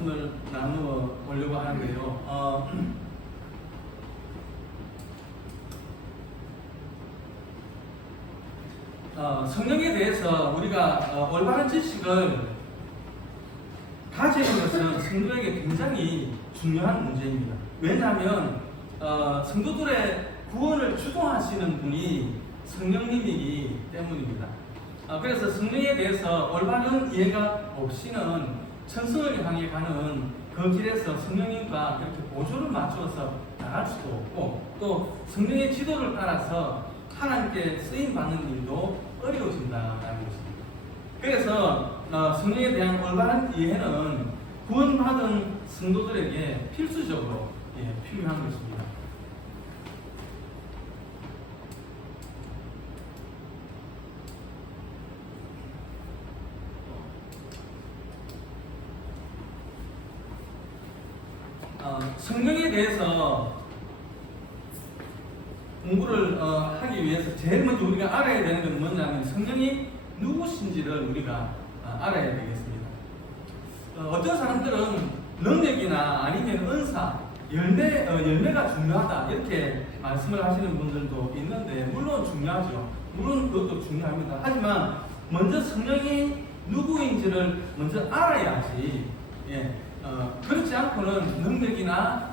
말씀을 나누어 보려고 하는데요. 성령에 대해서 우리가 올바른 지식을 가지는 것은 성도에게 굉장히 중요한 문제입니다. 왜냐하면 성도들의 구원을 주도하시는 분이 성령님이기 때문입니다. 그래서 성령에 대해서 올바른 이해가 없이는 천성을 향해 가는 그 길에서 성령님과 이렇게 보조를 맞추어서 나갈 수도 없고, 또 성령의 지도를 따라서 하나님께 쓰임 받는 일도 어려워진다는 것입니다. 그래서 성령에 대한 올바른 이해는 구원받은 성도들에게 필수적으로 필요한 것입니다. 성령에 대해서 공부를 하기 위해서 제일 먼저 우리가 알아야 되는 건 뭐냐면 성령이 누구신지를 우리가 알아야 되겠습니다. 어떤 사람들은 능력이나 아니면 은사, 열매가 중요하다 이렇게 말씀을 하시는 분들도 있는데, 물론 중요하죠. 물론 그것도 중요합니다. 하지만 먼저 성령이 누구인지를 먼저 알아야지, 그렇지 않고는 능력이나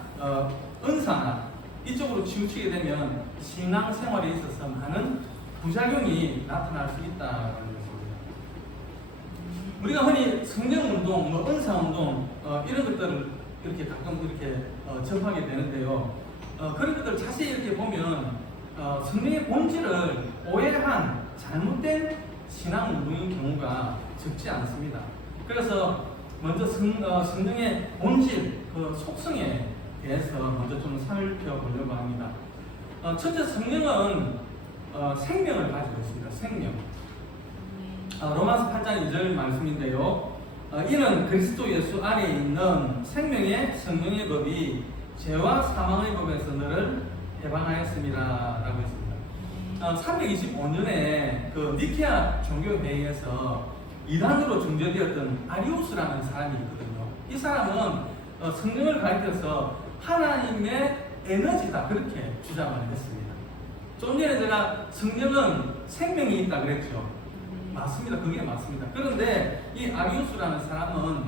은사나 이쪽으로 치우치게 되면 신앙생활에 있어서 많은 부작용이 나타날 수 있다는 것입니다. 우리가 흔히 성령운동, 은사운동 이런 것들을 이렇게 가끔 이렇게 접하게 되는데요. 그런 것들 자세히 이렇게 보면 성령의 본질을 오해한 잘못된 신앙운동인 경우가 적지 않습니다. 그래서 먼저 성령의 본질, 그 속성에 대해서 먼저 좀 살펴보려고 합니다. 첫째, 성령은 생명을 가지고 있습니다. 생명. 로마서 8장 2절 말씀인데요. 이는 그리스도 예수 안에 있는 생명의 성령의 법이 죄와 사망의 법에서 너를 해방하였습니다. 라고 했습니다. 325년에 그 니케아 종교회의에서 이단으로 중재되었던 아리우스라는 사람이 있거든요. 이 사람은 성령을 가리켜서 하나님의 에너지다 그렇게 주장을 했습니다. 좀 전에 제가 성령은 생명이 있다 그랬죠. 맞습니다. 그게 맞습니다. 그런데 이 아리우스라는 사람은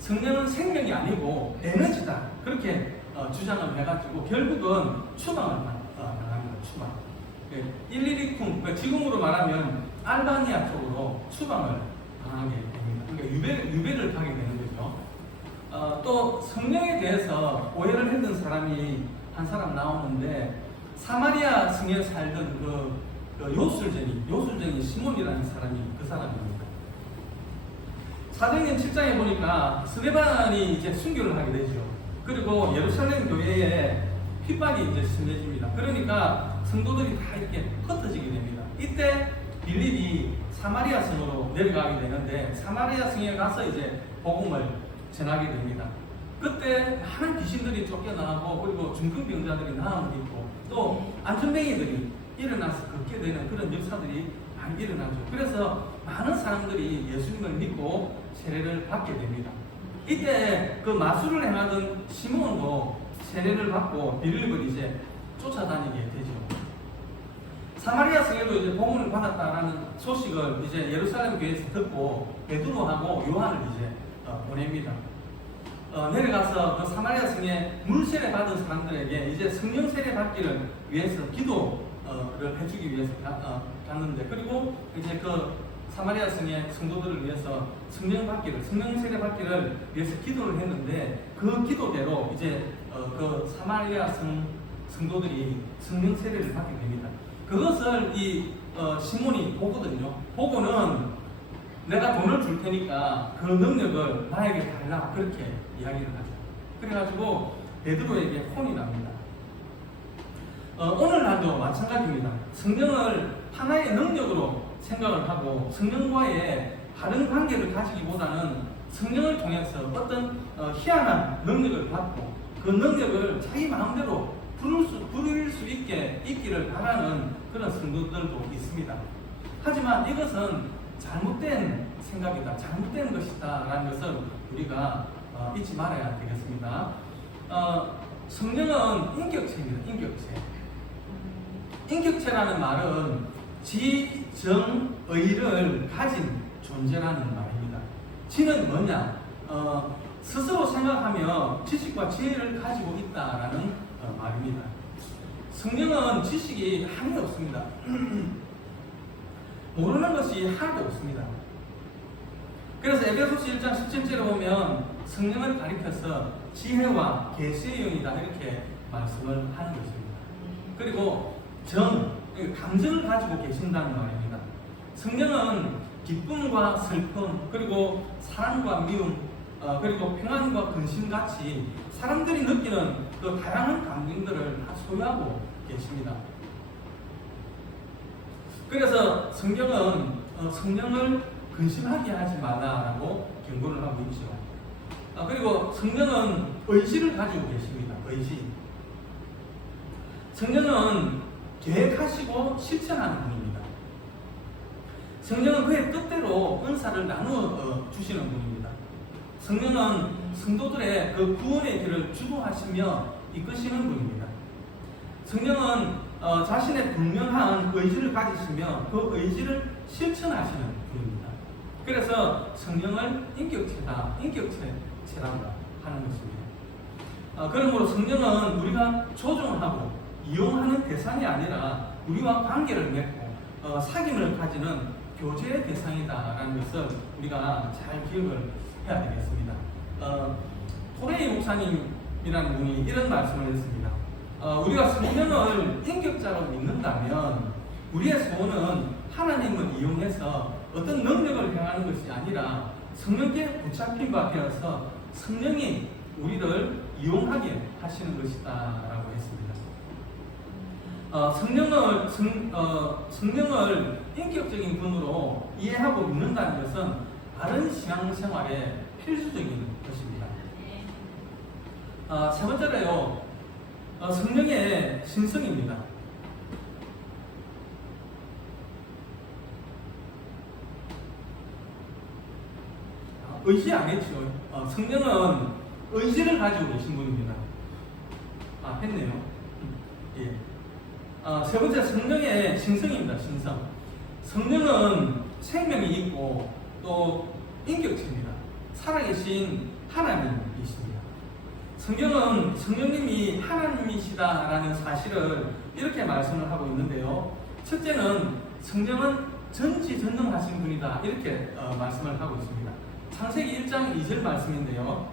성령은 생명이 아니고 에너지다 그렇게 주장을 해가지고 결국은 추방을 당합니다. 추방. 112쿵, 그러니까 지금으로 말하면 알바니아 쪽으로 추방을 당하게 됩니다. 그러니까 유배를 가게 되는 거죠. 또 성령에 대해서 오해를 했던 사람이 한 사람 나오는데, 사마리아 성에 살던 그 요술쟁이 시몬이라는 사람이 그 사람입니다. 사도행전 7장에 보니까 스데반이 이제 순교를 하게 되죠. 그리고 예루살렘 교회에 핍박이 이제 심해집니다. 그러니까 성도들이 다 이렇게 흩어지게 됩니다. 이때 빌립이 사마리아 성으로 내려가게 되는데, 사마리아 성에 가서 이제 복음을 전하게 됩니다. 그때 많은 귀신들이 쫓겨나고, 그리고 중풍병자들이 나음을 입고, 또 안전뱅이들이 일어나서 걷게 되는 그런 역사들이 많이 일어나죠. 그래서 많은 사람들이 예수님을 믿고 세례를 받게 됩니다. 이때 그 마술을 행하던 시몬도 세례를 받고 빌립을 이제 쫓아다니게 되죠. 사마리아 성에도 이제 복음을 받았다라는 소식을 이제 예루살렘 교회에서 듣고 베드로하고 요한을 이제 보냅니다. 내려가서 그 사마리아 성에 물 세례 받은 사람들에게 이제 성령 세례 받기를 위해서 기도를 해주기 위해서 갔는데, 그리고 이제 그 사마리아 성의 성도들을 위해서 성령 세례 받기를 위해서 기도를 했는데, 그 기도대로 이제 그 사마리아 성도들이 성령 세례를 받게 됩니다. 그것을 이 시몬이 보거든요. 보고는 내가 돈을 줄 테니까 그 능력을 나에게 달라 그렇게 이야기를 하죠. 그래가지고 베드로에게 혼이 납니다. 오늘날도 마찬가지입니다. 성령을 하나의 능력으로 생각을 하고 성령과의 다른 관계를 가지기보다는 성령을 통해서 어떤 희한한 능력을 받고 그 능력을 자기 마음대로 부릴 수 있기를 바라는 그런 성도들도 있습니다. 하지만 이것은 잘못된 생각이다, 잘못된 것이다 라는 것을 우리가 잊지 말아야 되겠습니다. 성령은 인격체입니다. 인격체라는 말은 지정의를 가진 존재라는 말입니다. 지는 뭐냐? 스스로 생각하며 지식과 지혜를 가지고 있다라는 말입니다. 성령은 지식이 하나도 없습니다. 모르는 것이 하나도 없습니다. 그래서 에베소서 1장 17절에 보면 성령을 가리켜서 지혜와 계시의 영이다 이렇게 말씀을 하는 것입니다. 그리고 감정을 가지고 계신다는 말입니다. 성령은 기쁨과 슬픔, 그리고 사랑과 미움, 그리고 평안과 근심같이 사람들이 느끼는 그 다양한 감정들을 다 소유하고 계십니다. 그래서 성경은 성령을 근심하게 하지 말라라고 경고를 하고 있죠. 그리고 성령은 의지를 가지고 계십니다. 의지. 성령은 계획하시고 실천하는 분입니다. 성령은 그의 뜻대로 은사를 나누어 주시는 분입니다. 성령은 성도들의 그 구원의 길을 주도하시며 이끄시는 분입니다. 성령은 자신의 분명한 의지를 가지시며 그 의지를 실천하시는 분입니다. 그래서 성령을 인격체라고 하는 것입니다. 그러므로 성령은 우리가 조종하고 이용하는 대상이 아니라 우리와 관계를 맺고 사귐을 가지는 교제의 대상이다라는 것을 우리가 잘 기억을 해야 되겠습니다. 토레이 목사님이라는 분이 이런 말씀을 했습니다. 우리가 성령을 인격자로 믿는다면 우리의 소원은 하나님을 이용해서 어떤 능력을 행하는 것이 아니라 성령께 붙잡힌 바 되어서 성령이 우리를 이용하게 하시는 것이다 라고 했습니다. 성령을 인격적인 분으로 이해하고 믿는다는 것은 바른 신앙생활에 필수적인 것입니다. 세 번째로요, 성령의 신성입니다. 의지 안 했죠. 성령은 의지를 가지고 계신 분입니다. 했네요. 예. 세 번째, 성령의 신성입니다. 신성. 성령은 생명이 있고 또 인격체입니다. 살아계신 하나님이십니다. 성경은 성령님이 하나님이시다라는 사실을 이렇게 말씀을 하고 있는데요. 첫째는 성령은 전지전능하신 분이다 이렇게 말씀을 하고 있습니다. 창세기 1장 2절 말씀인데요.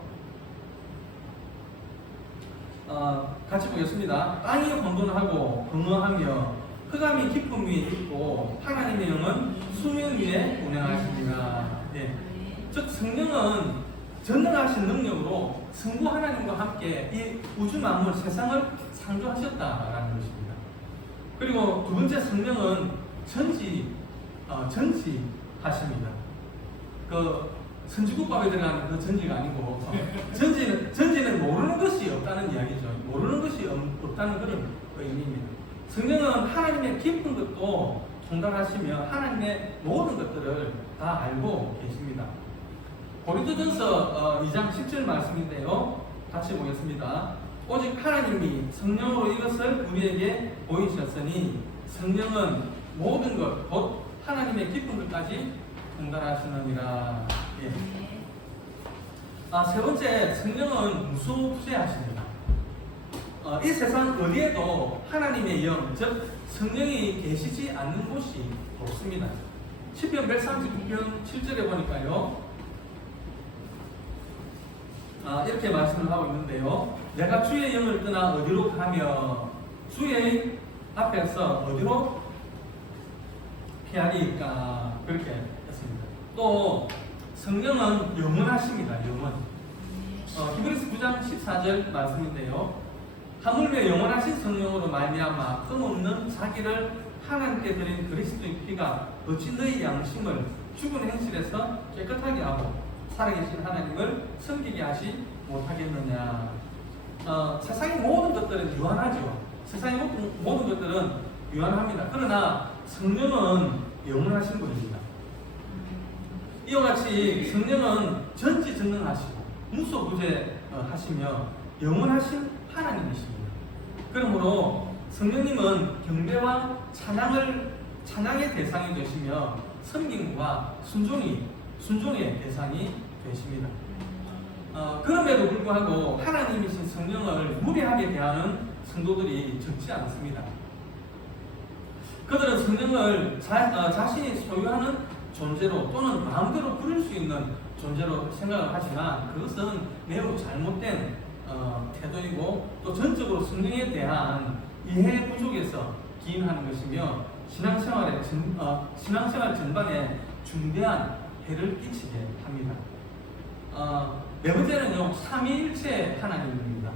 같이 보겠습니다. 땅이 혼돈하고 공허하며 흑암이 깊음 위에 있고 하나님의 영은 수면 위에 운행하십니다. 네. 즉 성령은 전능하신 능력으로 성부 하나님과 함께 이 우주 만물 세상을 창조하셨다라는 것입니다. 그리고 두 번째, 성령은 전지하십니다. 선지국밥에 들어가는 그 전지가 아니고 전지는 모르는 것이 없다는 이야기죠. 모르는 것이 없다는 그런 의미입니다. 성령은 하나님의 깊은 것도 통달하시며 하나님의 모든 것들을 다 알고 계십니다. 고린도전서 2장 10절 말씀인데요. 같이 보겠습니다. 오직 하나님이 성령으로 이것을 우리에게 보이셨으니 성령은 모든 것, 곧 하나님의 깊은 것까지 통달하시느니라. 예. 세 번째, 성령은 무소부재하십니다. 이 세상 어디에도 하나님의 영, 즉 성령이 계시지 않는 곳이 없습니다. 시편 139편 7절에 보니까요, 이렇게 말씀을 하고 있는데요. 내가 주의 영을 떠나 어디로 가며 주의 앞에서 어디로 피하리까, 그렇게 했습니다. 또 성령은 영원하십니다. 영원. 히브리서 9장 14절 말씀인데요. 하물며 영원하신 성령으로 말미암아 흠없는 자기를 하나님께 드린 그리스도의 피가 어찌 너희 양심을 죽은 행실에서 깨끗하게 하고 살아계신 하나님을 섬기게 하지 못하겠느냐. 세상의 모든 것들은 유한하죠. 세상의 모든 것들은 유한합니다. 그러나 성령은 영원하신 분입니다. 이와 같이 성령은 전지전능하시고 무소부재 하시며 영원하신 하나님이십니다. 그러므로 성령님은 경배와 찬양의 대상이 되시며 섬김과 순종의 대상이 되십니다. 그럼에도 불구하고 하나님이신 성령을 무례하게 대하는 성도들이 적지 않습니다. 그들은 성령을 자신이 소유하는 존재로 또는 마음대로 부를 수 있는 존재로 생각을 하지만 그것은 매우 잘못된 태도이고 또 전적으로 성령에 대한 이해 부족에서 기인하는 것이며 신앙생활 전반에 중대한 해를 끼치게 합니다. 네 번째는요, 삼위일체 하나님입니다.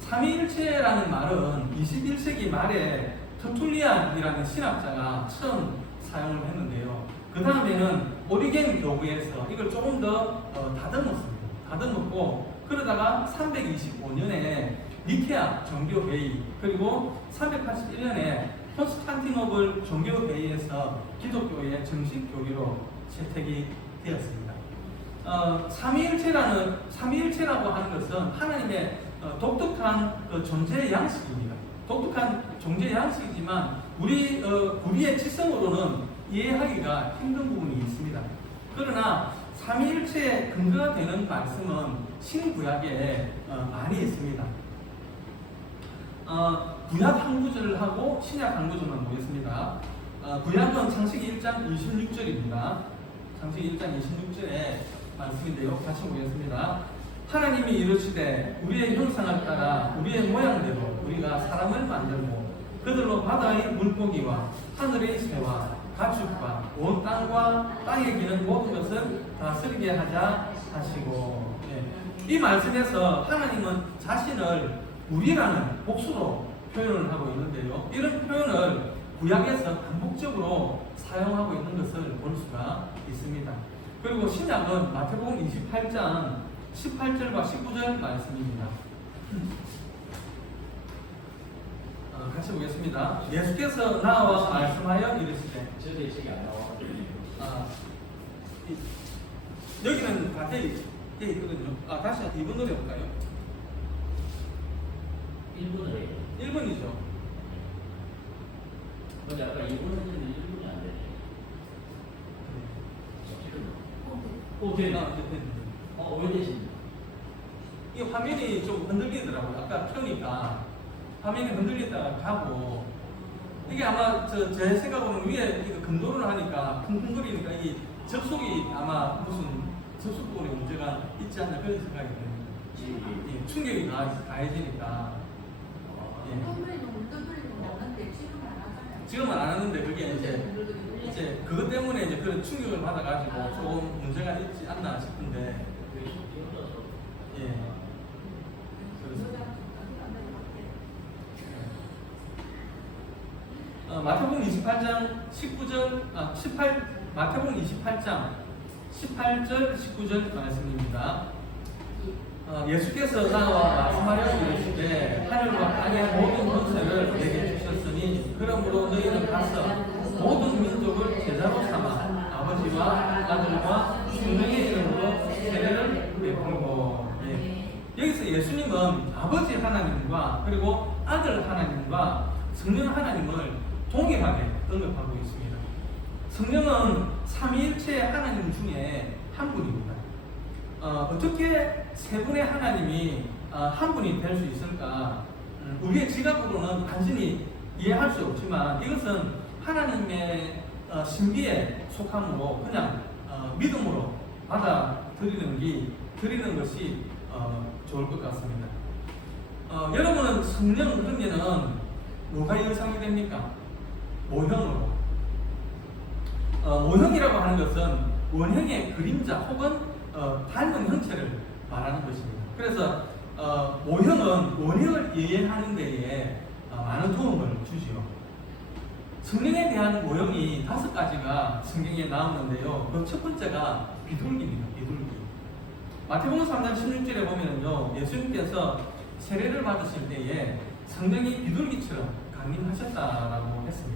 삼위일체라는 말은 21세기 말에 터툴리안이라는 신학자가 처음 사용을 했는데요. 그 다음에는 오리겐 교구에서 이걸 조금 더 다듬었습니다. 다듬었고 그러다가 325년에 니케아 종교회의 그리고 381년에 콘스탄티노블 종교회의에서 기독교의 정식 교리로 채택이 되었습니다. 삼위일체라고 하는 것은 하나님의 독특한 존재 양식입니다. 독특한 존재 양식이지만 우리의 지성으로는 이해하기가 힘든 부분이 있습니다. 그러나 삼위일체의 근거가 되는 말씀은 신구약에 많이 있습니다. 구약 한 구절을 하고 신약 한 구절만 보겠습니다. 구약은 창세기 1장 26절입니다. 창세기 1장 26절의 말씀인데요. 같이 보겠습니다. 하나님이 이르시되 우리의 형상을 따라 우리의 모양대로 우리가 사람을 만들고 그들로 바다의 물고기와 하늘의 새와 가축과 온 땅과 땅에 기는 모든 것을 다스리게 하자 하시고, 이 말씀에서 하나님은 자신을 우리라는 복수로 표현을 하고 있는데요. 이런 표현을 구약에서 반복적으로 사용하고 있는 것을 볼 수가 있습니다. 그리고 신약은 마태복음 28장 18절과 19절 말씀입니다. 같이 보겠습니다. 예수께서 나와 말씀하여 이르시되 저도 이 책이 안 나와. 여기는 다 되어 있거든요. 다시 2번으로 해볼까요? 1분을 해요. 1번이죠. 근데 아까 2분 했는데 1분이 안 되네. 오, 네. 왜 되십니까? 이 화면이 좀 흔들리더라고요. 아까 켜니까 화면이 흔들리다가 가고, 이게 아마 제 생각으로는 위에 금도를 하니까 쿵쿵거리니까 이 접속이 아마 무슨 접속 부분에 문제가 있지 않나 그런 생각이 듭니다. 예, 충격이 가해지니까. 지금은 안 하는데 그게 이제 그것 때문에 이제 그런 충격을 받아가지고 조금 문제가 있지 않나 싶은데. 예. 마태복음 28장 19절, 마태복음 28장 18절, 19절 말씀입니다. 예수께서 나와 말씀하여 이르시되 하늘과 땅의 모든 권세를 내게 주셨으니 그러므로 너희는 가서 모든 민족을 제자로 삼아 아버지와 아들과 성령의 이름으로 세례를 베풀고. 여기서 예수님은 아버지 하나님과 그리고 아들 하나님과 성령 하나님을 동일하게 언급하고 있습니다. 성령은 삼위일체 하나님 중에 한 분입니다. 어떻게 세 분의 하나님이 한 분이 될 수 있을까? 우리의 지각으로는 단순히 이해할 수 없지만 이것은 하나님의 신비에 속함으로 그냥 믿음으로 받아들이는 것이 좋을 것 같습니다. 여러분은 성령 그러면은 뭐가 연상이 됩니까? 모형으로. 모형이라고 하는 것은 원형의 그림자 혹은 닮은 형체를 말하는 것입니다. 그래서 모형은 원형을 이해하는 데에 많은 도움을 주지요. 성령에 대한 모형이 5가지가 성경에 나오는데요. 그 첫 번째가 비둘기입니다. 비둘기. 마태복음 3장 16절에 보면은요, 예수님께서 세례를 받으실 때에 성령이 비둘기처럼 강림하셨다라고 했습니다.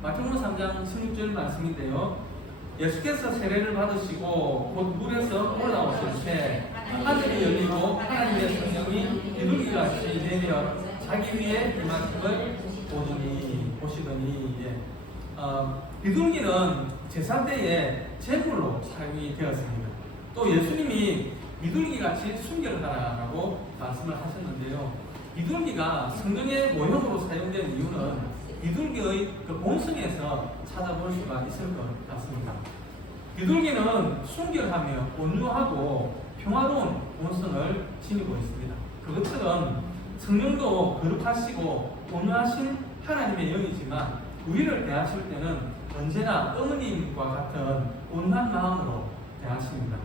마태복음 3장 16절 말씀인데요. 예수께서 세례를 받으시고 곧 물에서 올라오실 때 하늘이 열리고 하나님의 성령이 비둘기같이 내려 자기 위에 임하심을 보시더니 비둘기는 제사 때에 제물로 사용이 되었습니다. 또 예수님이 비둘기같이 순결하라고 말씀을 하셨는데요. 비둘기가 성령의 모형으로 사용된 이유는 비둘기의 그 본성에서 찾아볼 수가 있을 것 같습니다. 비둘기는 순결하며 온유하고 평화로운 본성을 지니고 있습니다. 그것처럼 성령도 거룩하시고 온유하신 하나님의 영이지만 우리를 대하실 때는 언제나 어머님과 같은 온유한 마음으로 대하십니다.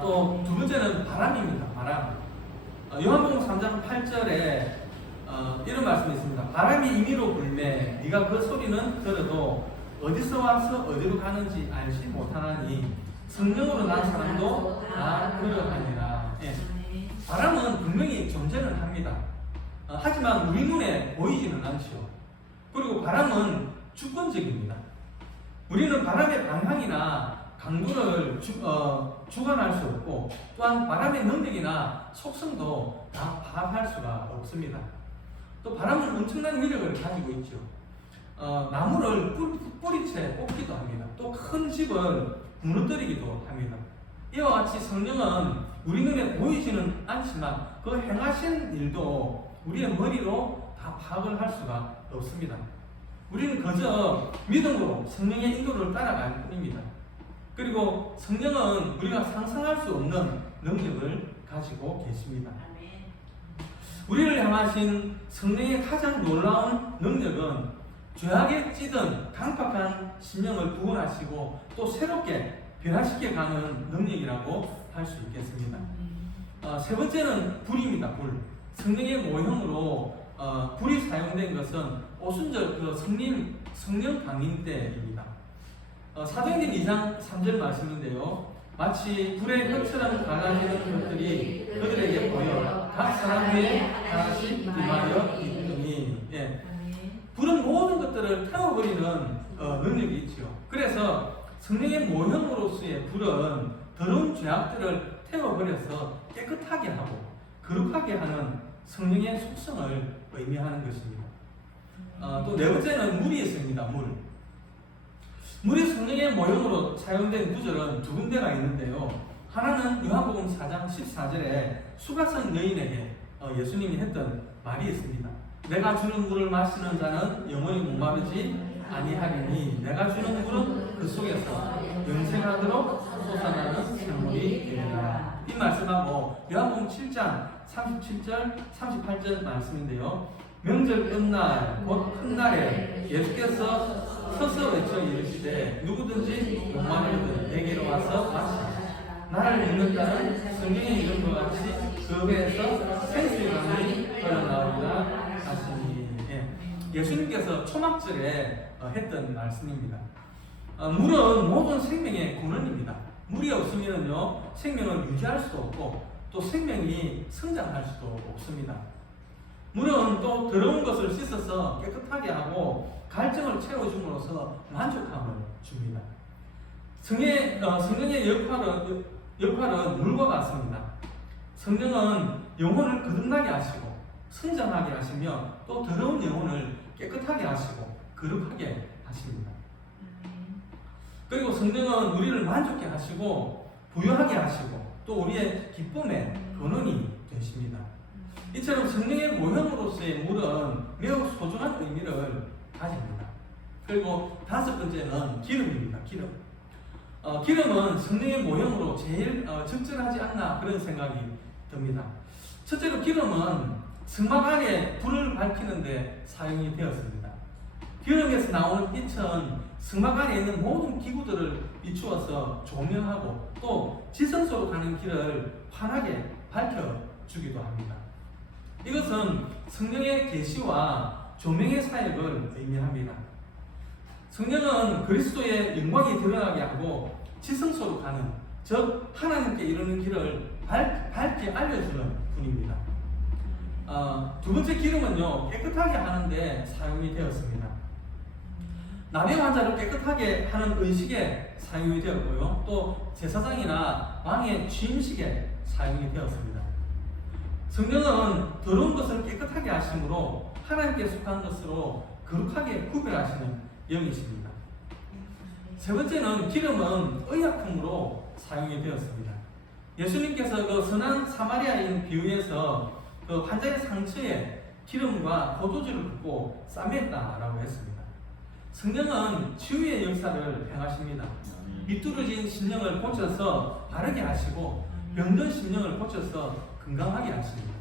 또 두 번째는 바람입니다. 바람. 요한복음 3장 8절에 이런 말씀이 있습니다. 바람이 임의로 불매 네가 그 소리는 들어도 어디서 와서 어디로 가는지 알지 못하나니 성령으로 난 사람도 다 그러하니라. 예. 바람은 분명히 존재는 합니다. 하지만 우리 눈에 보이지는 않죠. 그리고 바람은 주권적입니다. 우리는 바람의 방향이나 강도를 주관할 수 없고 또한 바람의 능력이나 속성도 다 파악할 수가 없습니다. 또 바람은 엄청난 위력을 가지고 있죠. 나무를 뿌리채 뽑기도 합니다. 또 큰 집을 무너뜨리기도 합니다. 이와 같이 성령은 우리 눈에 보이지는 않지만 그 행하신 일도 우리의 머리로 다 파악을 할 수가 없습니다. 우리는 그저 믿음으로 성령의 인도를 따라갈 뿐입니다. 그리고 성령은 우리가 상상할 수 없는 능력을 가지고 계십니다. 우리를 향하신 성령의 가장 놀라운 능력은 죄악에 찌든 강팍한 심령을 구원하시고 또 새롭게 변화시켜 가는 능력이라고 할 수 있겠습니다. 세 번째는 불입니다. 불. 성령의 모형으로 불이 사용된 것은 오순절 성령 강림 때입니다. 사도행전 2장 3절 말씀인데요. 마치 불의 흙처럼 갈라지는 것들이 그들에게 보여 각 사람 위에 하나씩 임하여 있더니 불은 모든 것들을 태워버리는 능력이 있죠. 그래서 성령의 모형으로서의 불은 더러운 죄악들을 태워버려서 깨끗하게 하고 거룩하게 하는 성령의 속성을 의미하는 것입니다. 또 네 번째는 물이 있습니다. 물이 성령의 모형으로 사용된 구절은 두 군데가 있는데요. 하나는 요한복음 4장 14절에 수가성 여인에게 예수님이 했던 말이 있습니다. 내가 주는 물을 마시는 자는 영원히 목마르지 아니하리니 내가 주는 물은 그 속에서 영생하도록 솟아나는 샘물이 되리라. 이 말씀하고 요한복음 7장 37절 38절 말씀인데요. 명절 끝날 곧 큰 날에 예수께서 서서 외쳐 이르시되 누구든지 목마르거든 내게로 와서 마시라. 나를 믿는 자는 성경에 이른 것 같이 그 배에서 생수의 강이 흘러나오리라 하시니. 예수님께서 초막절에 했던 말씀입니다. 물은 모든 생명의 근원입니다. 물이 없으면요 생명을 유지할 수도 없고 또 생명이 성장할 수도 없습니다. 물은 또 더러운 것을 씻어서 깨끗하게 하고 갈증을 채워줌으로써 만족함을 줍니다. 성령의 역할은 물과 같습니다. 성령은 영혼을 거듭나게 하시고 성장하게 하시며 또 더러운 영혼을 깨끗하게 하시고 거룩하게 하십니다. 그리고 성령은 우리를 만족해 하시고 부유하게 하시고 또 우리의 기쁨의 근원이 되십니다. 이처럼 성령의 모형으로서의 물은 매우 소중한 의미를 가집니다. 그리고 다섯 번째는 기름입니다. 기름은 성령의 모형으로 제일 적절하지 않나 그런 생각이 듭니다. 첫째로 기름은 성막 안에 불을 밝히는 데 사용이 되었습니다. 기름에서 나오는 빛은 성막 안에 있는 모든 기구들을 비추어서 조명하고 또 지성소로 가는 길을 환하게 밝혀주기도 합니다. 이것은 성령의 계시와 조명의 사역을 의미합니다. 성령은 그리스도의 영광이 드러나게 하고 지성소로 가는, 즉 하나님께 이르는 길을 밝게 알려주는 분입니다. 두 번째 기름은요 깨끗하게 하는데 사용이 되었습니다. 나병 환자를 깨끗하게 하는 의식에 사용이 되었고요. 또 제사장이나 왕의 취임식에 사용이 되었습니다. 성령은 더러운 것을 깨끗하게 하심으로 하나님께 속한 것으로 거룩하게 구별하시는 영이십니다. 세 번째는 기름은 의약품으로 사용이 되었습니다. 예수님께서 그 선한 사마리아인 비유에서 그 환자의 상처에 기름과 포도주를 붓고 싸맸다라고 했습니다. 성령은 치유의 역사를 행하십니다. 미뚤어진 심령을 고쳐서 바르게 하시고 병든 심령을 고쳐서 건강하게 하십니다.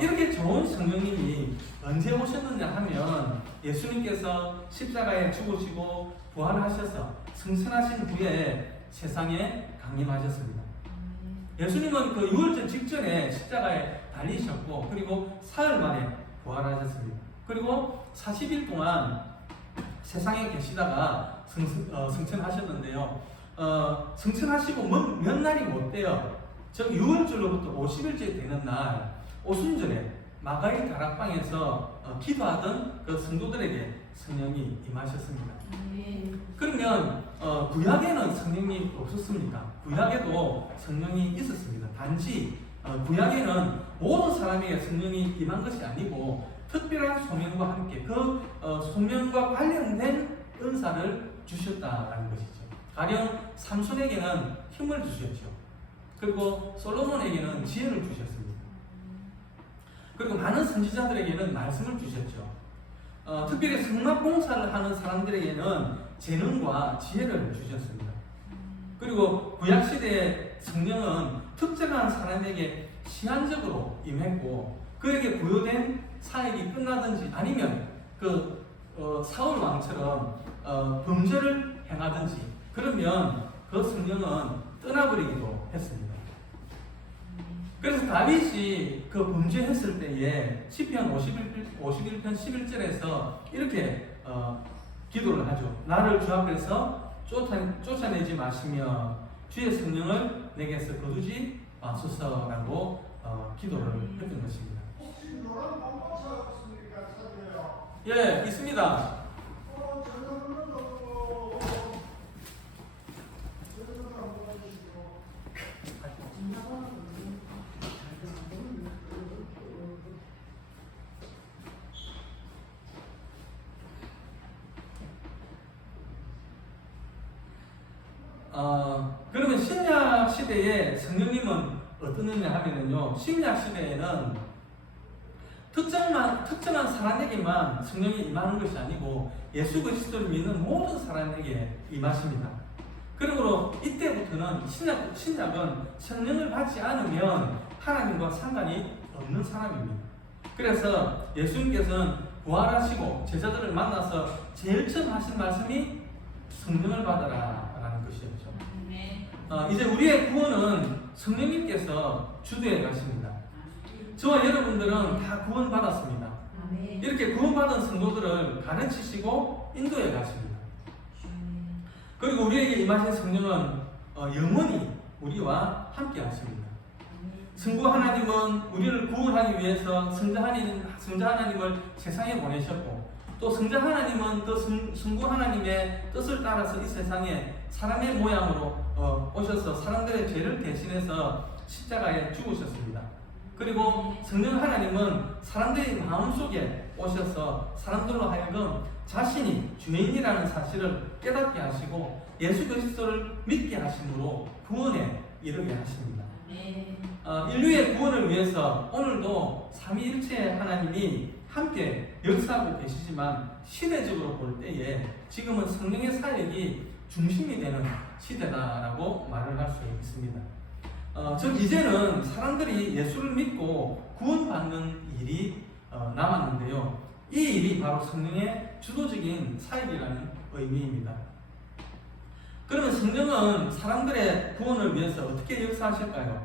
이렇게 좋은 성령님이 언제 오셨느냐 하면 예수님께서 십자가에 죽으시고 부활하셔서 승천하신 후에 세상에 강림하셨습니다. 예수님은 그 유월절 직전에 십자가에 달리셨고 그리고 사흘 만에 부활하셨습니다. 그리고 40일 동안 세상에 계시다가 승천하셨는데요. 승천하시고 몇 날이 못 돼요. 즉 유월절로부터 50일째 되는 날 오순절에 마가의 다락방에서 기도하던 그 성도들에게 성령이 임하셨습니다. 그러면 구약에는 성령이 없었습니까? 구약에도 성령이 있었습니다. 단지 구약에는 모든 사람에게 성령이 임한 것이 아니고 특별한 소명과 함께 그 소명과 관련된 은사를 주셨다라는 것이죠. 가령 삼손에게는 힘을 주셨죠. 그리고 솔로몬에게는 지혜를 주셨습니다. 그리고 많은 선지자들에게는 말씀을 주셨죠. 특별히 성막 봉사를 하는 사람들에게는 재능과 지혜를 주셨습니다. 그리고 구약시대의 성령은 특정한 사람에게 시한적으로 임했고 그에게 부여된 사역이 끝나든지 아니면 사울 왕처럼 범죄를 행하든지 그러면 그 성령은 떠나버리기도 했습니다. 그래서 다윗이 그 범죄했을 때에 시편 51편 11절에서 이렇게 기도를 하죠. 나를 주 앞에서 쫓아내지 마시며 주의 성령을 내게서 거두지 마소서라고 기도를 했던 것입니다. 혹시 노란 방법차 없습니까? 찾아요. 예, 있습니다. 그러면 신약 시대에 성령님은 어떠느냐 하면요, 신약 시대에는 특정한 사람에게만 성령이 임하는 것이 아니고 예수 그리스도를 믿는 모든 사람에게 임하십니다. 그러므로 이때부터는 신약은 성령을 받지 않으면 하나님과 상관이 없는 사람입니다. 그래서 예수님께서는 부활하시고 제자들을 만나서 제일 처음 하신 말씀이 성령을 받아라 라는 것이었죠. 이제 우리의 구원은 성령님께서 주도해 가십니다. 저와 여러분들은 다 구원받았습니다. 이렇게 구원받은 성도들을 가르치시고 인도해 가십니다. 그리고 우리에게 임하신 성령은 영원히 우리와 함께 하십니다. 성부 하나님은 우리를 구원하기 위해서 성자 하나님을 세상에 보내셨고 또 성자 하나님은 그 성부 하나님의 뜻을 따라서 이 세상에 사람의 모양으로 오셔서 사람들의 죄를 대신해서 십자가에 죽으셨습니다. 그리고 성령 하나님은 사람들의 마음속에 오셔서 사람들로 하여금 자신이 주인이라는 사실을 깨닫게 하시고 예수 그리스도를 믿게 하심으로 구원에 이르게 하십니다. 인류의 구원을 위해서 오늘도 삼위일체 하나님이 함께 역사하고 계시지만 시대적으로 볼 때에 지금은 성령의 사역이 중심이 되는 시대다라고 말을 할 수 있습니다. 즉 이제는 사람들이 예수를 믿고 구원받는 일이 남았는데요. 이 일이 바로 성령의 주도적인 사역이라는 의미입니다. 그러면 성령은 사람들의 구원을 위해서 어떻게 역사하실까요?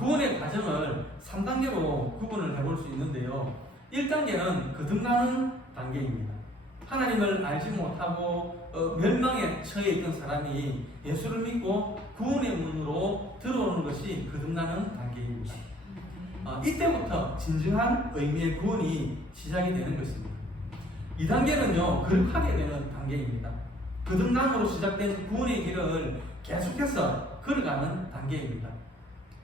구원의 과정을 3단계로 구분을 해볼 수 있는데요. 1단계는 거듭나는 단계입니다. 하나님을 알지 못하고 멸망에 처해 있던 사람이 예수를 믿고 구원의 문으로 들어오는 것이 거듭나는 단계입니다. 이때부터 진정한 의미의 구원이 시작이 되는 것입니다. 2단계는요, 거룩하게 되는 단계입니다. 거듭남으로 시작된 구원의 길을 계속해서 걸어가는 단계입니다.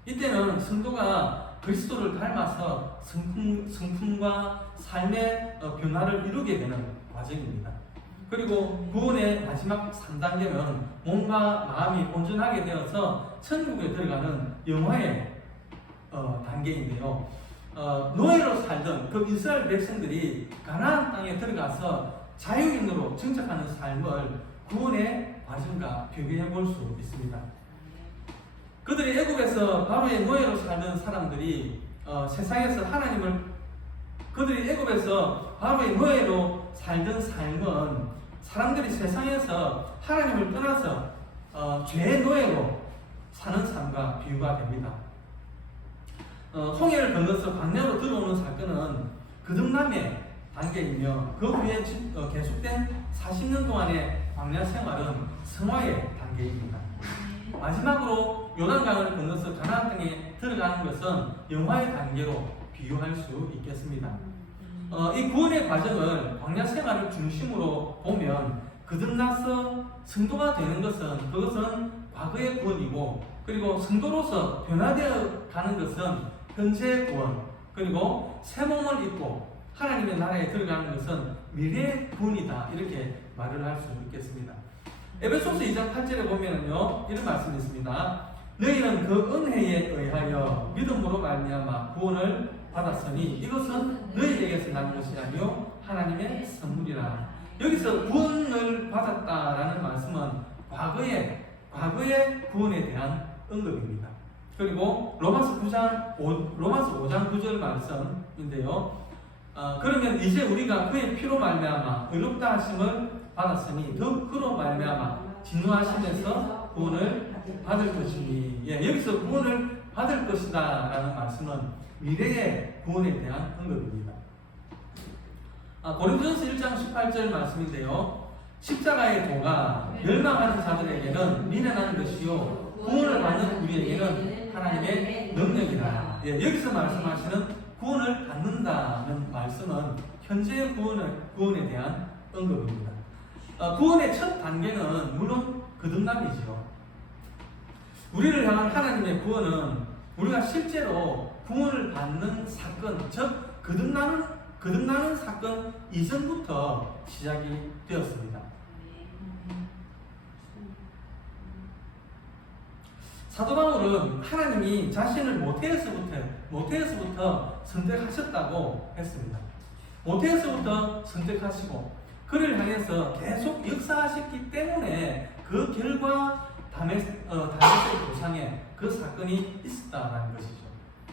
이때는 성도가 그리스도를 닮아서 성품과 삶의 변화를 이루게 되는 과정입니다. 그리고 구원의 마지막 3단계는 몸과 마음이 온전하게 되어서 천국에 들어가는 영화의 단계인데요. 노예로 살던 그 이스라엘 백성들이 가나안 땅에 들어가서 자유인으로 정착하는 삶을 구원의 과정과 비교해 볼 수 있습니다. 그들이 애굽에서 바로의 노예로 살던 사람들이 세상에서 그들이 애굽에서 바로의 노예로 살던 삶은 사람들이 세상에서 하나님을 떠나서 죄의 노예로 사는 삶과 비유가 됩니다. 홍해를 건너서 광야로 들어오는 사건은 거듭남의 단계이며 그 후에 계속된 40년 동안의 광야 생활은 성화의 단계입니다. 마지막으로 요단강을 건너서 가나안 땅에 들어가는 것은 영화의 단계로 비유할 수 있겠습니다. 이 구원의 과정을 광야 생활을 중심으로 보면 거듭나서 성도가 되는 그것은 과거의 구원이고, 그리고 성도로서 변화되어 가는 것은 현재 구원, 그리고 새 몸을 입고 하나님의 나라에 들어가는 것은 미래의 구원이다, 이렇게 말을 할 수 있겠습니다. 에베소서 2장 8절에 보면요, 이런 말씀이 있습니다. 너희는 그 은혜에 의하여 믿음으로 말미암아 구원을 받았으니 이것은 너희에게서 난 것이 아니요 하나님의 선물이라. 여기서 구원을 받았다라는 말씀은 과거의 구원에 대한 언급입니다. 그리고 로마서 5장 9절 말씀인데요. 그러면 이제 우리가 그의 피로 말미암아 의롭다 하심을 받았으니 더욱 그로 말미암아 진노하심에서 구원을 받을 것이니. 여기서 구원을 받을 것이다 라는 말씀은 미래의 구원에 대한 언급입니다. 고린도전서 1장 18절 말씀인데요. 십자가의 도가 멸망하는 자들에게는 미련한 것이요 구원을 받는 우리에게는 하나님의 능력이라. 여기서 말씀하시는 구원을 받는다는 말씀은 현재의 구원에 대한 언급입니다. 구원의 첫 단계는 물론 거듭남이죠. 우리를 향한 하나님의 구원은 우리가 실제로 구원을 받는 사건, 즉 거듭나는 사건 이전부터 시작이 되었습니다. 사도 바울은 하나님이 자신을 모태에서부터 선택하셨다고 했습니다. 모태에서부터 선택하시고 그를 향해서 계속 역사하셨기 때문에 그 결과 다메섹 도상에 그 사건이 있었다는 것이죠.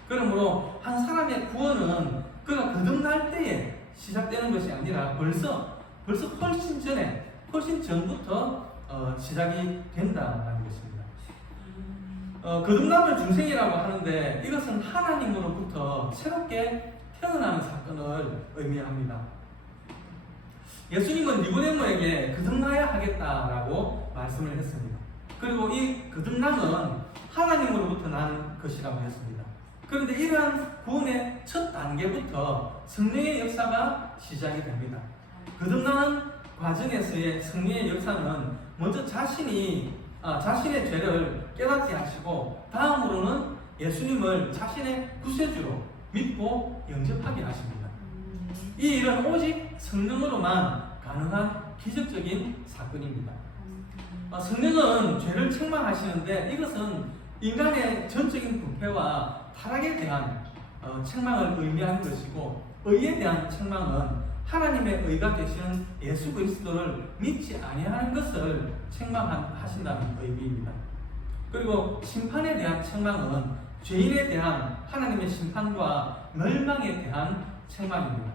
그러므로 한 사람의 구원은 그가 거듭날 때에 시작되는 것이 아니라 벌써 훨씬 전부터 시작이 된다는 것입니다. 거듭남을 중생이라고 하는데 이것은 하나님으로부터 새롭게 태어나는 사건을 의미합니다. 예수님은 니고데모에게 거듭나야 하겠다라고 말씀을 했습니다. 그리고 이 거듭남은 하나님으로부터 난 것이라고 했습니다. 그런데 이러한 구원의 첫 단계부터 성령의 역사가 시작이 됩니다. 거듭나는 과정에서의 성령의 역사는 먼저 자신의 죄를 깨닫게 하시고 다음으로는 예수님을 자신의 구세주로 믿고 영접하게 하십니다. 이 일은 오직 성령으로만 가능한 기적적인 사건입니다. 성령은 죄를 책망하시는데 이것은 인간의 전적인 부패와 타락에 대한 책망을 의미하는 것이고, 의에 대한 책망은 하나님의 의가 되시는 예수 그리스도를 믿지 아니하는 것을 책망하신다는 의미입니다. 그리고 심판에 대한 책망은 죄인에 대한 하나님의 심판과 멸망에 대한 책망입니다.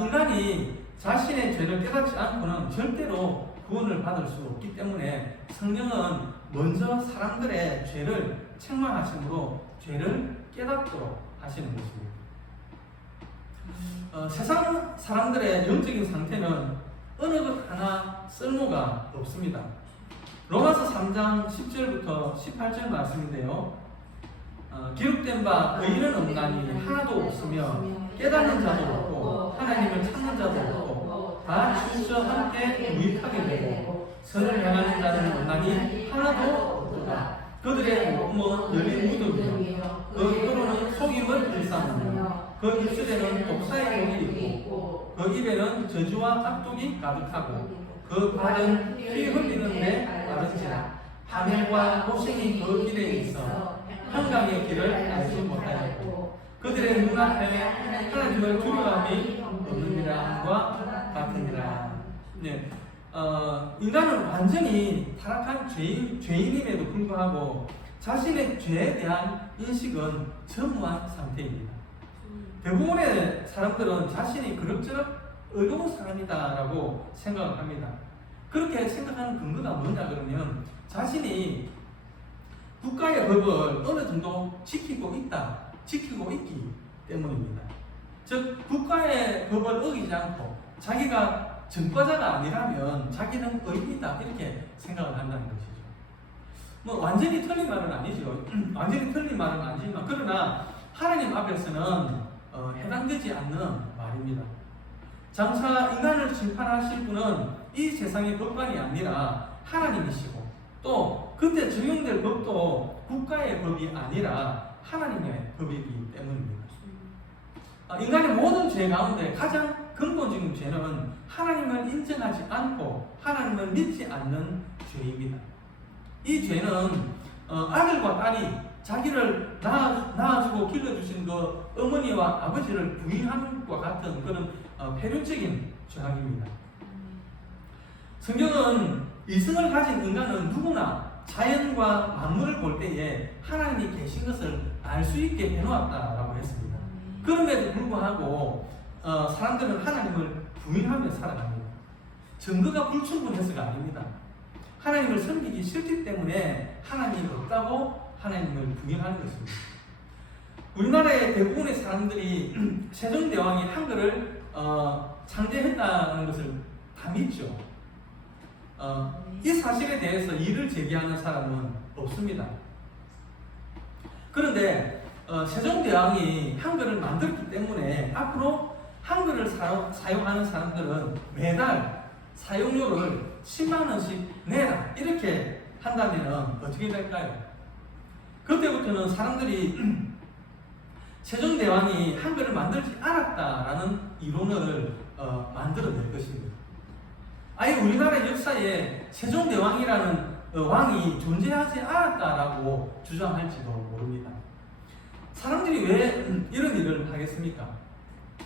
인간이 자신의 죄를 깨닫지 않고는 절대로 구원을 받을 수 없기 때문에 성령은 먼저 사람들의 죄를 책망하심으로 죄를 깨닫도록 하시는 것입니다. 세상 사람들의 영적인 상태는 어느 것 하나 쓸모가 없습니다. 로마서 3장 10절부터 18절 말씀인데요. 기록된 바 의인은 없나니 하나도 없으며 깨닫는 자도 없고 하나님을 찾는 자도 없고 다 실수 함께 무익하게 되고 선을 향하는 자는 원한이 하나도 없도다. 그들의 몸은 열린 무덤이요 그 혀로는 속임을 일삼으며 그 입술에는 독사의 독이 있고 그 입에는 저주와 악독이 가득하고 그 발은 피 흘리는데 빠른지라 파멸과 고생이 그 길에 있어 평강의 길을 알지 못하였고 그들의 눈앞에 하나님을 두려움이 없느니라과 같으니라. 네, 인간은 완전히 타락한 죄인임에도 불구하고 자신의 죄에 대한 인식은 전무한 상태입니다. 대부분의 사람들은 자신이 그럭저럭 의로운 사람이다라고 생각을 합니다. 그렇게 생각하는 근거가 뭐냐 그러면 자신이 국가의 법을 어느 정도 지키고 있기 때문입니다. 즉 국가의 법을 어기지 않고 자기가 전과자가 아니라면 자기는 의인이다 이렇게 생각을 한다는 것이죠. 뭐 완전히 틀린 말은 아니죠. 완전히 틀린 말은 아니지만 그러나 하나님 앞에서는 해당되지 않는 말입니다. 장차 인간을 심판하실 분은 이 세상의 법관이 아니라 하나님이시고 또 그때 적용될 법도 국가의 법이 아니라 하나님의 법이기 때문입니다. 인간의 모든 죄 가운데 가장 근본적인 죄는 하나님을 인정하지 않고 하나님을 믿지 않는 죄입니다. 이 죄는 아들과 딸이 자기를 낳아주고 길러주신 그 어머니와 아버지를 부인하는 것과 같은 그런 폐륜적인 죄악입니다. 성경은 이성을 가진 인간은 누구나 자연과 만물을 볼 때에 하나님이 계신 것을 알 수 있게 해놓았다라고 했습니다. 그럼에도 불구하고 사람들은 하나님을 부인하며 살아갑니다. 증거가 불충분해서가 아닙니다. 하나님을 섬기기 싫기 때문에 하나님이 없다고 하나님을 부인하는 것입니다. 우리나라의 대부분의 사람들이 세종대왕이 한글을 창제했다는 것을 다 믿죠. 이 사실에 대해서 이의를 제기하는 사람은 없습니다. 그런데 세종대왕이 한글을 만들었기 때문에 앞으로 한글을 사용하는 사람들은 매달 사용료를 10만 원씩 내라 이렇게 한다면 어떻게 될까요? 그때부터는 사람들이 세종대왕이 한글을 만들지 않았다라는 이론을 만들어낼 것입니다. 아예 우리나라 역사에 세종대왕이라는 왕이 존재하지 않았다라고 주장할지도 모릅니다. 사람들이 왜 이런 일을 하겠습니까?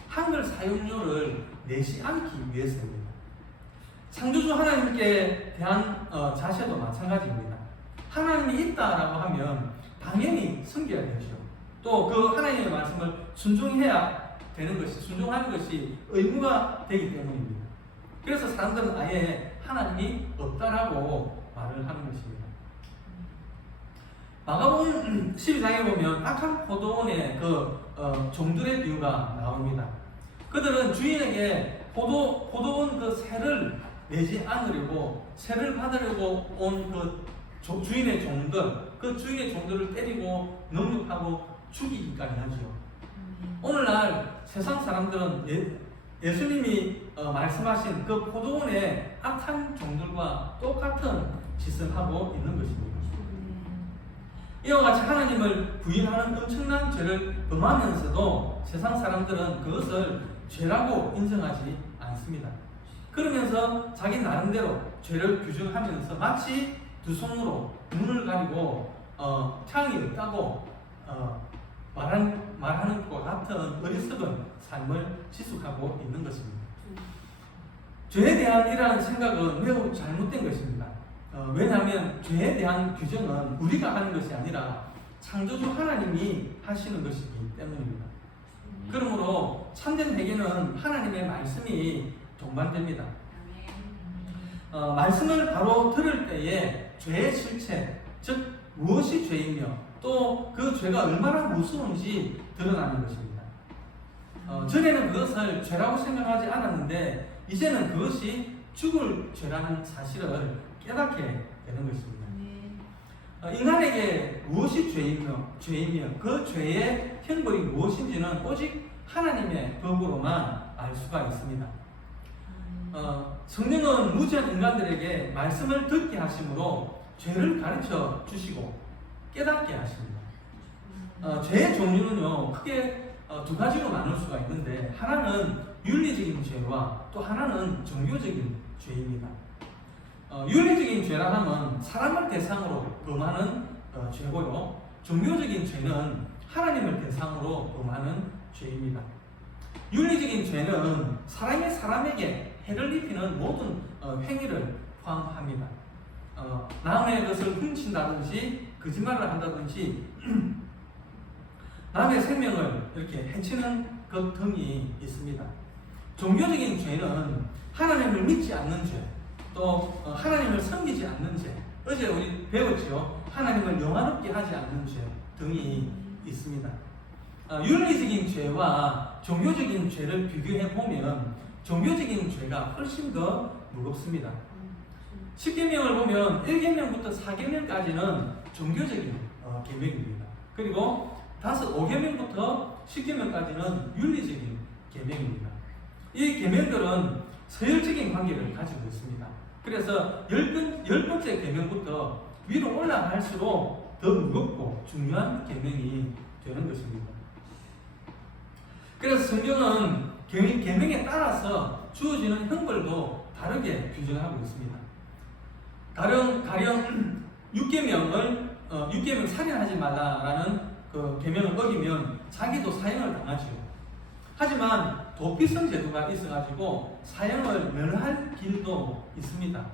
한글 사용료를 내지 않기 위해서입니다. 창조주 하나님께 대한 자세도 마찬가지입니다. 하나님이 있다라고 하면 당연히 섬겨야 되죠. 또 그 하나님의 말씀을 순종해야 되는 것이, 순종하는 것이 의무가 되기 때문입니다. 그래서 사람들은 아예 하나님이 없다라고 말을 하는 것입니다. 마가복음 12장에 보면 악한 포도원의 종들의 비유가 나옵니다. 그들은 주인에게 포도원 그 세를 내지 않으려고 세를 받으려고 온 그 주인의 종들, 그 주인의 종들을 때리고 능욕하고 죽이기까지 하죠. 오늘날 세상 사람들은 예수님이 말씀하신 그 포도원의 악한 종들과 똑같은 짓을 하고 있는 것입니다. 이와 같이 하나님을 부인하는 엄청난 죄를 범하면서도 세상 사람들은 그것을 죄라고 인정하지 않습니다. 그러면서 자기 나름대로 죄를 규정하면서 마치 두 손으로 눈을 가리고 창이 없다고 말하는 것과 같은 어리석은 삶을 지속하고 있는 것입니다. 죄에 대한 이러한 생각은 매우 잘못된 것입니다. 왜냐하면 죄에 대한 규정은 우리가 하는 것이 아니라 창조주 하나님이 하시는 것이기 때문입니다. 그러므로 참된 회개는 하나님의 말씀이 동반됩니다. 말씀을 바로 들을 때에 죄의 실체, 즉 무엇이 죄이며 또 그 죄가 얼마나 무서운지 드러나는 것입니다. 전에는 그것을 죄라고 생각하지 않았는데 이제는 그것이 죽을 죄라는 사실을 깨닫게 되는 것입니다. 인간에게 무엇이 죄이며 그 죄의 형벌이 무엇인지는 오직 하나님의 법으로만 알 수가 있습니다. 성령은 무지한 인간들에게 말씀을 듣게 하심으로 죄를 가르쳐 주시고 깨닫게 하십니다. 죄의 종류는요 크게 두 가지로 나눌 수가 있는데, 하나는 윤리적인 죄와 또 하나는 종교적인 죄입니다. 윤리적인 죄라 하면 사람을 대상으로 범하는 죄고요, 종교적인 죄는 하나님을 대상으로 범하는 죄입니다. 윤리적인 죄는 사람이 사람에게 해를 입히는 모든 행위를 포함합니다. 남의 것을 훔친다든지 거짓말을 한다든지 남의 생명을 이렇게 해치는 것 등이 있습니다. 종교적인 죄는 하나님을 믿지 않는 죄, 또 하나님을 섬기지 않는 죄, 어제 우리 배웠죠. 하나님을 영화롭게 하지 않는 죄 등이 있습니다. 윤리적인 죄와 종교적인 죄를 비교해 보면 종교적인 죄가 훨씬 더 무겁습니다. 10계명을 보면 1계명부터 4계명까지는 종교적인 계명입니다. 그리고 5계명부터 10계명까지는 윤리적인 계명입니다. 이 계명들은 서열적인 관계를 가지고 있습니다. 그래서 10번째 계명부터 위로 올라갈수록 더 무겁고 중요한 계명이 되는 것입니다. 그래서 성경은 계명에 따라서 주어지는 형벌도 다르게 규정하고 있습니다. 가령 6계명 살인하지 말라라는 그 계명을 어기면 자기도 사형을 당하죠. 하지만 도피성 제도가 있어가지고 사형을 면할 길도 있습니다.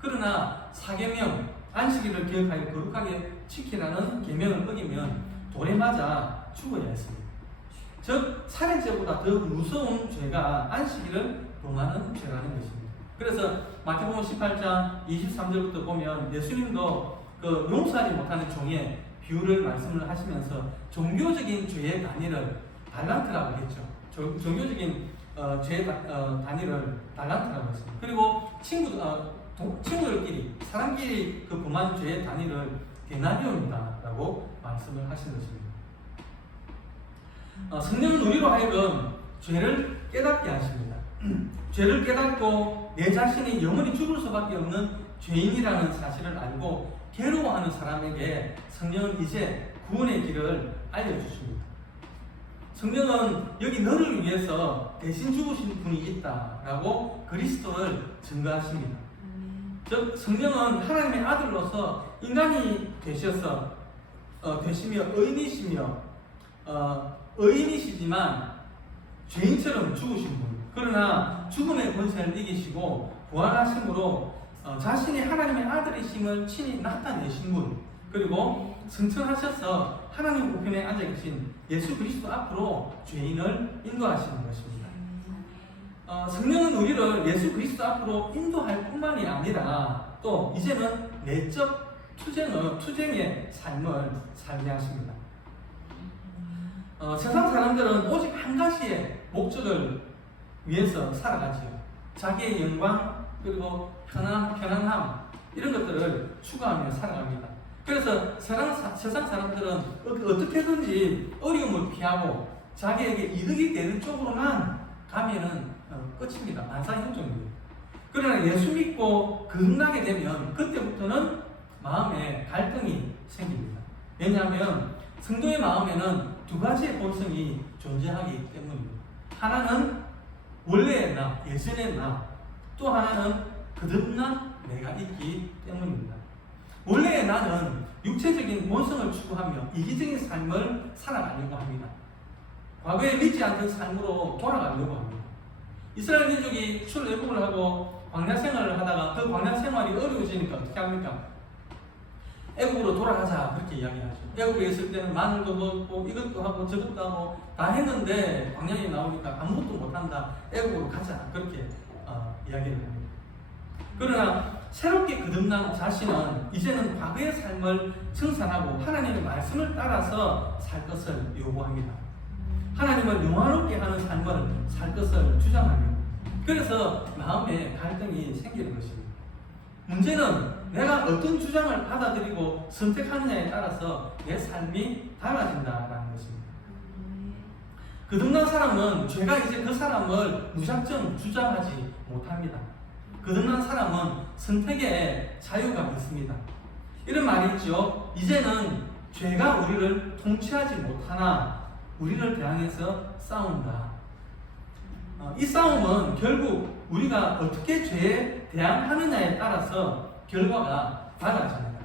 그러나 4계명 안식일을 기억하여 거룩하게 지키라는 계명을 어기면 돌에 맞아 죽어야 했습니다. 즉 살인죄보다 더 무서운 죄가 안식일을 범하는 죄라는 것입니다. 그래서 마태복음 18장 23절부터 보면 예수님도 그 용서하지 못하는 종의 비유를 말씀을 하시면서 종교적인 죄의 단위를 달란트라고 했죠. 종교적인 죄의 단위를 달란트라고 했습니다. 그리고 친구들끼리 사람끼리 그 범한 죄의 단위를 데나리온이다라고 말씀을 하신 것입니다. 성령은 우리로 하여금 죄를 깨닫게 하십니다. 죄를 깨닫고 내 자신이 영원히 죽을 수밖에 없는 죄인이라는 사실을 알고 괴로워하는 사람에게 성령은 이제 구원의 길을 알려주십니다. 성령은 여기 너를 위해서 대신 죽으신 분이 있다라고 그리스도를 증거하십니다. 즉 성령은 하나님의 아들로서 인간이 되시며 의인이시지만 죄인처럼 죽으신 분, 그러나 죽음의 권세를 이기시고 부활하심으로 자신이 하나님의 아들이심을 친히 나타내신 분, 그리고 승천하셔서 하나님 우편에 앉아 계신 예수 그리스도 앞으로 죄인을 인도하시는 것입니다. 성령은 우리를 예수 그리스도 앞으로 인도할 뿐만이 아니라 또 이제는 내적 투쟁의 삶을 살게 하십니다. 세상 사람들은 오직 한 가지의 목적을 위해서 살아가지요. 자기의 영광 그리고 편안함 이런 것들을 추구하며 살아갑니다. 그래서 세상 사람들은 어떻게든지 어려움을 피하고 자기에게 이득이 되는 쪽으로만 가면은 끝입니다. 만사형통입니다. 그러나 예수 믿고 거듭나게 되면 그때부터는 마음에 갈등이 생깁니다. 왜냐하면 성도의 마음에는 두 가지의 본성이 존재하기 때문입니다. 하나는 원래의 나, 예전의 나, 또 하나는 거듭난 내가 있기 때문입니다. 원래의 나는 육체적인 본성을 추구하며 이기적인 삶을 살아가려고 합니다. 과거에 믿지 않던 삶으로 돌아가려고 합니다. 이스라엘 민족이 출애굽을 하고 광야 생활을 하다가 그 광야 생활이 어려워지니까 어떻게 합니까? 애국으로 돌아가자 그렇게 이야기하죠. 애국에 있을 때는 마늘도 먹고 이것도 하고 저것도 하고 다 했는데 광야에 나오니까 아무것도 못한다. 애국으로 가자 그렇게 이야기를 합니다. 그러나 새롭게 거듭난 자신은 이제는 과거의 삶을 청산하고 하나님의 말씀을 따라서 살 것을 요구합니다. 하나님을 영화롭게 하는 삶을 살 것을 주장합니다. 그래서 마음에 갈등이 생기는 것입니다. 문제는 내가 어떤 주장을 받아들이고 선택하느냐에 따라서 내 삶이 달라진다는 것입니다. 거듭난 사람은 죄가 이제 그 사람을 무작정 주장하지 못합니다. 거듭난 사람은 선택의 자유가 있습니다. 이런 말이 있죠. 이제는 죄가 우리를 통치하지 못하나 우리를 대항해서 싸운다. 이 싸움은 결국 우리가 어떻게 죄에 대항하느냐에 따라서 결과가 달라집니다.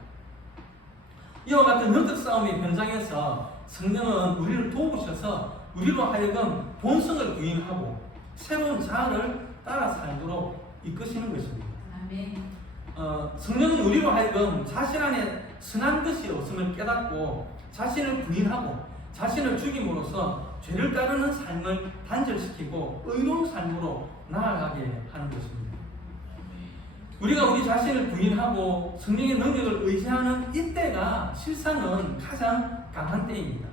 이와 같은 영적 싸움의 현장에서 성령은 우리를 도우셔서 우리로 하여금 본성을 부인하고 새로운 자아를 따라 살도록 이끄시는 것입니다. 아멘. 성령은 우리로 하여금 자신 안에 선한 것이 없음을 깨닫고 자신을 부인하고 자신을 죽임으로써 죄를 따르는 삶을 단절시키고 의로운 삶으로 나아가게 하는 것입니다. 우리가 우리 자신을 부인하고 성령의 능력을 의지하는 이때가 실상은 가장 강한 때입니다.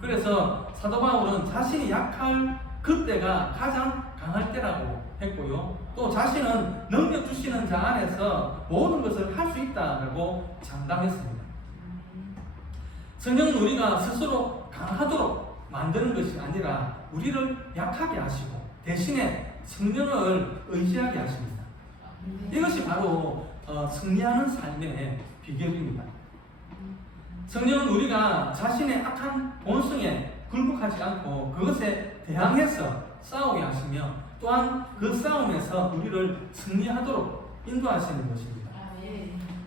그래서 사도 바울은 자신이 약할 그때가 가장 강할 때라고 했고요. 또 자신은 능력 주시는 자 안에서 모든 것을 할 수 있다라고 장담했습니다. 성령은 우리가 스스로 강하도록 만드는 것이 아니라 우리를 약하게 하시고 대신에 성령을 의지하게 하십니다. 이것이 바로 승리하는 삶의 비결입니다. 성령은 우리가 자신의 악한 본성에 굴복하지 않고 그것에 대항해서 싸우게 하시며 또한 그 싸움에서 우리를 승리하도록 인도하시는 것입니다.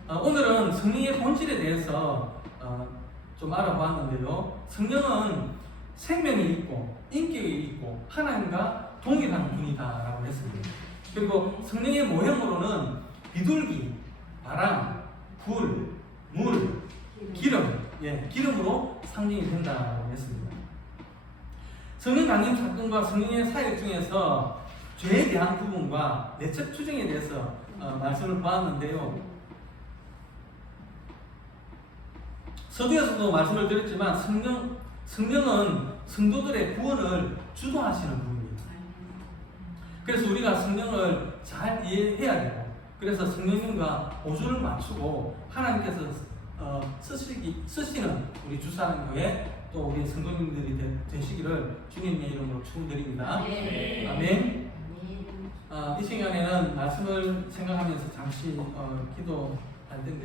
오늘은 성령의 본질에 대해서 좀 알아보았는데요. 성령은 생명이 있고 인격이 있고 하나님과 동일한 분이다라고 했습니다. 그리고 성령의 모형으로는 비둘기, 바람, 불, 물, 기름, 기름으로 상징이 된다고 했습니다. 성령 강림 사건과 성령의 사역 중에서 죄에 대한 부분과 내적 투정에 대해서 말씀을 보았는데요. 서두에서도 말씀을 드렸지만 성령은 성도들의 구원을 주도하시는 분입니다. 그래서 우리가 성령을 잘 이해해야 되고, 그래서 성령님과 보조를 맞추고 하나님께서 쓰시는 우리 주사랑교회 또 우리 성도님들이 되시기를 주님의 이름으로 축원드립니다. 아멘. 이 시간에는 말씀을 생각하면서 잠시 기도할 텐데.